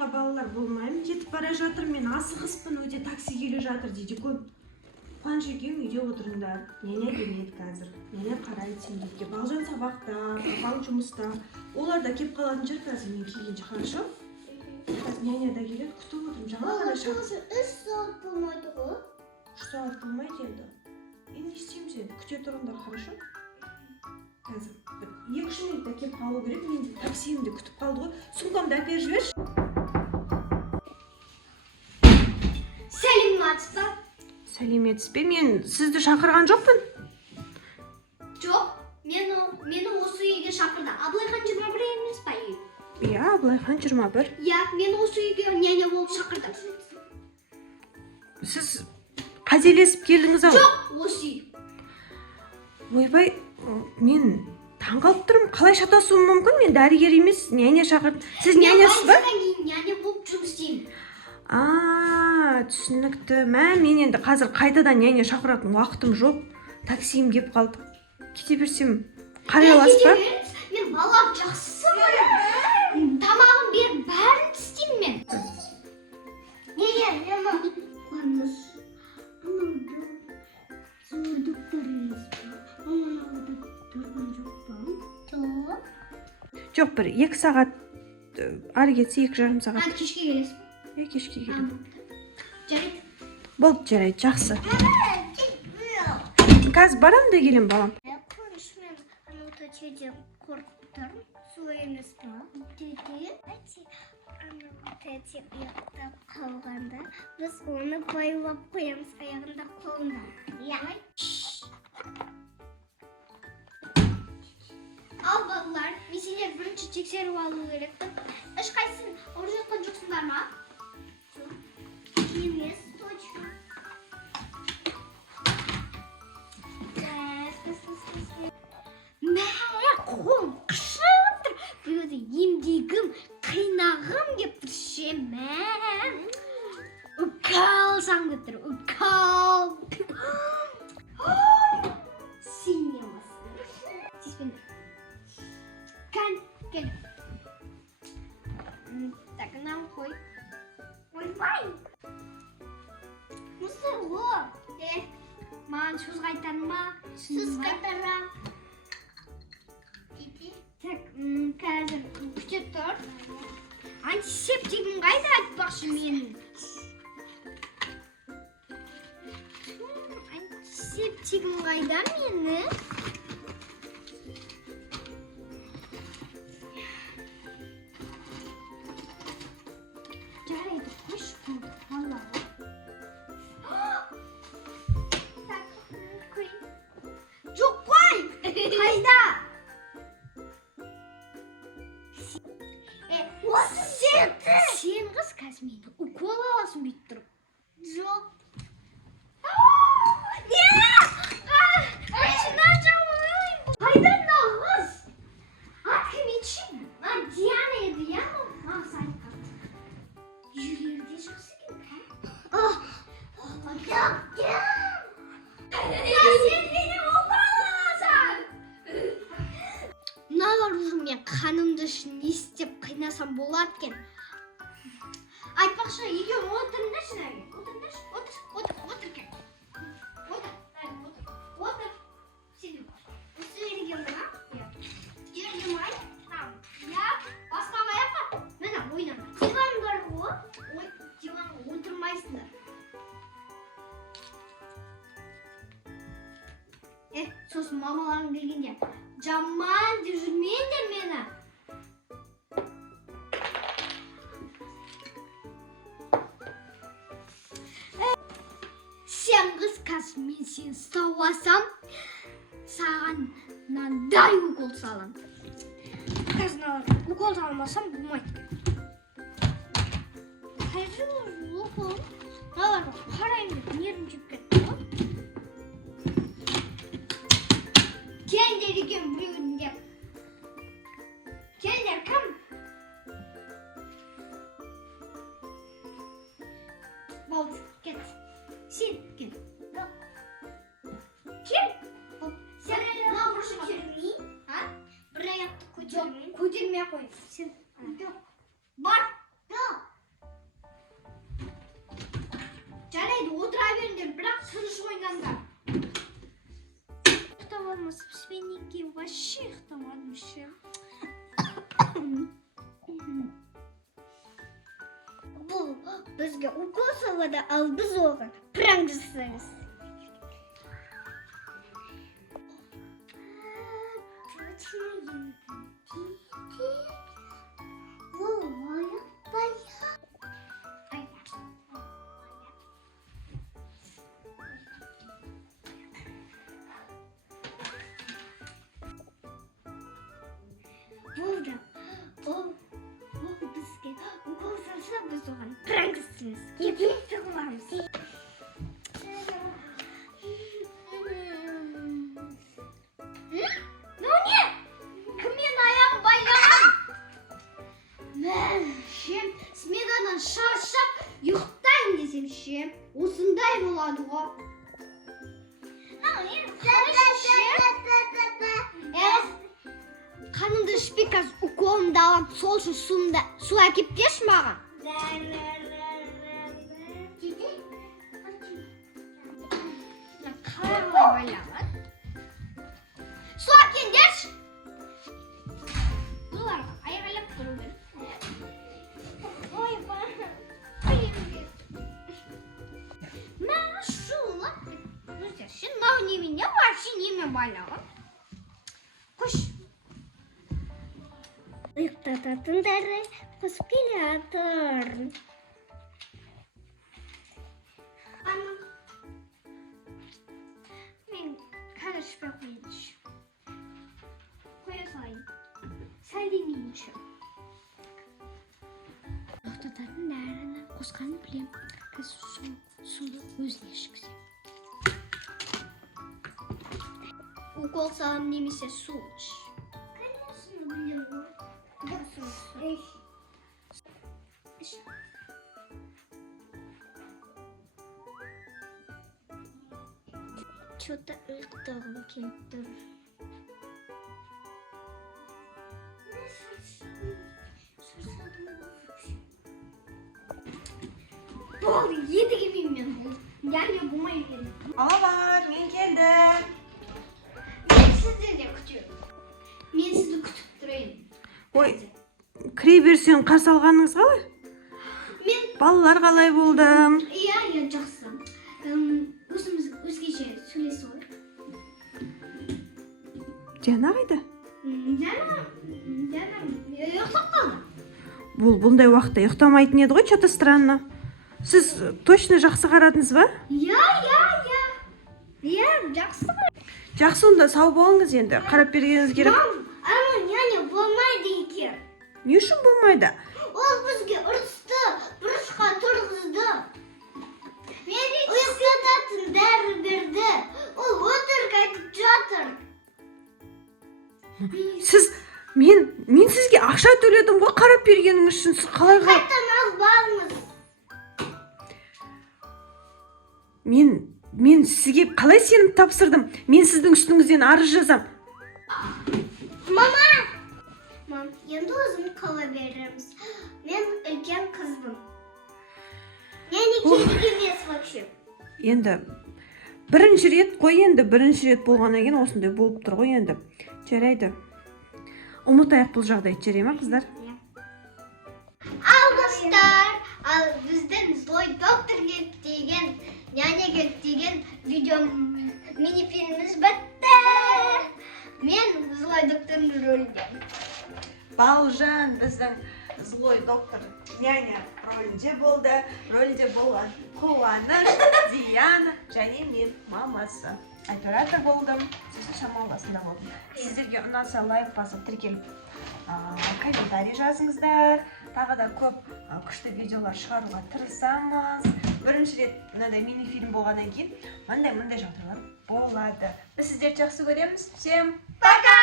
жаққа балалар болмаймын, жетіп бара жатыр, мен асығыспын, өте такси келе жатыр дейді көп. Қуаныш екеуің үйде отырыңдар. Няня келеді қазір. Няня қарайды сендерге. Балжан сабақта, папаң жұмыста. Олар да келіп қалатын шығар қазір мен келгенше, хорошо? Қазір няня да келеді, күтіп отырмын. Жаңа ғана шақырды. 3 сағат болмайды ғой. 3 сағат болмайды енді. Енді істейміз енді, күте тұрыңдар, хорошо? Қазір 2-3 минутта келіп қалу керек. Мен де таксиімді күтіп қалды ғой. Сумкамды әперіп жіберші. Сәлеметсіздер. Сәлеметсіз бе? Мен сізді шақырған жоқпын. Жоқ, мені осы үйге шақырды. Абылайхан 21 емес па үй? Иә, Абылайхан 21. Иә, мені осы үйге няня болып шақырды. Сіз қателесіп келдіңіз ау? Жоқ, осы үй. Ойбай, мен таңғалып тұрмын. Қалай шатасуым мүмкін? Мен дәрігер емес, няня шақырдым. Сіз нянясыз ба? Мен няня болып жұмыс істеймін. Түсінікті. Мен енді қазір қайтадан няня шақыратын уақытым жоқ. Таксиім келіп қалды. Кете берсем қарай аласыз ба? Мен балам жақсы көремін. Тамағын беріп бәрін істеймін мен. Неге? Қуаныш. Доктор емес па? Оны көрген жоқ па? Жоқ, 1-2 сағат ары кетсе 2,5 сағат. Кешке келесің. Кешке келем. Жарайды. Болды, жарайды, жақсы. Қазір барам да келем, балам. Қуаныш, мен анау төте қорқып тұрмын. Су емес па? Төте. Анау төте ұйықтап қалғанда біз оны байлап қоямыз аяғында қолында. Иә. Ал балалар, мен сендер бірінші тексеріп алу керекпін. Ешқайсың ауырып жатқан жоқсыңдар ма? Емес, точно. Мә, қолым қышып тұр. Біреуді емдегім, қинағым кеп тұр ше, мә. Укол алсам кеп тұр, укол. Сен емессің. Тиіспеңдер. Кел. Так, нам қой. Ойбай. Мұсы ғой. Маған сөз қайтарың ба? Сөз қайтарам. Так, қазір күте тұр. Антисептигім қайда айтпақшы менің? Антисептигім қайда мені? Жарайды, қойшы болды, балалар. Жоқ қой! Қайда? Сен қыз қазір мені укол аласың бүйтіп тұрып. Жоқ. Қайдан да қыз? Ат кім етші? Диана еді, иә? Маған сайын қарды. Үйлерде жақсы екен, сен мені укол аласың. Мыналар уже мен қанымды үшін не істеп қинасам болады екен. Айтпақшы, екеуің отырыңдаршы нәрге. Отырыңдаршы. Отыр кен. Отыр. Сен осы жерге ма? Жерге ма? Я басқа аяққа. Міне ойнама. Диван бар ғой. Ой, диванға отырмайсыңдар. Сосын мамаларың келгенде жаман деп жүрмеңдер мені. Сен қыз, қазір мен сені ұстап алсам, саған мынандай укол салам. Қазір укол салмасам болмайды. Қайсы укол? Мыналарға қарайын деп нервім жеп кетті ғой. Келдер екен біреуін деп. Келдер кім? Болды, кет. Сен кел. Кел. Сен наурышы келмей, бір аяқты көтермей. Көтермей қой. Сен бар. ше. Бұл бізге укол салады, ал біз оған пранк жасаймыз. Болды. Ол бізге укол салса, біз оған пранк жасаймыз. Еплекті қыламыз. Не? Кіммен аяғын байлаған? Мен сменадан шаршап ұйықтайын десем ше. Осындай болады ғой. Қанымды ішпей қазір уколымды алам, сол үшін су әкеп берші маған. Қалай байлаған? Су әкелдерші. Бұларға айғайлап тұру керек. Маған шулап өздерші, мынау немене вообще немен байлаған? Қош. Ұйықтататын дәрі қосып келе жатыр. Мен қазір ішпей қойыншы. Қоя салайын. Сәл демейінші. Ұйықтататын дәріні қосқанын білем. Қазір суды өзіне ішкізем. Укол салам немесе су іш. Конечно, білем ғой. Что-то ұйықтағым келіп тұр. Болды, едігемейм мен бұл. Яғни болмай келді. Балалар, мен келдім. Мен сіздерді күтемін. Мен сізді күтіп тұрайын. Ой, кіре берсең қарсы алғаныңыз қалай? Мен... Балалар қалай болдым? Иә, жақсы. Өзіміз өзгеше сөйлесі ғой. Жана қайда? Жана ұйықтап қалды. Бұндай уақытта ұйықтамайтын еді ғой, что-то странно. Сіз точно жақсы қарадыңыз ба? Иә, жақсы ғой. Жақсы, онда сау болыңыз енді. Қарап бергеніңіз керек. Ама, няня болмайды екен. Не үшін болмайды? Ол бізге ұрысты, бұрышқа тұрғызды. Ұйықтататын дәрі берді. Ол өтірік айтып жатыр. Мен сізге ақша төледім ғой, қарап бергеніңіз үшін. Сіз қалай Қайтан албаңыз. Мен сізге қалай сенім тапсырдым? Мен сіздің үстіңізден арыз жазам. Мама! Мам, енді өзім қала береміз. Мен үлкен қызбын. Яғни керек емес вообще. Енді бірінші рет болғаннан кейін осындай болып тұр ғой енді. Жарайды. Ұмытайық бұл жағдайды, жарай ма қыздар? Ал достар, ал біздің злой доктор деген, няня деген видео мини-фильміміз бітті. Мен злой докторның рөлінде. Балжан біздің злой доктор няня рөлінде болды. Рөлінде болған Қуаныш, Диана және мен мамасы. Оператор болдым, сіздің шамаласында болдым. Сіздерге ұнаса лайк басып тіркеліп комментарий жазыңыздар. Тағы да көп күшті видеолар шығаруға тырысамыз. Бірінші рет мынандай мини-фильм болғаннан кейін мындай жағдайлар болады. Біз сіздерді жақсы көреміз. Всем пока!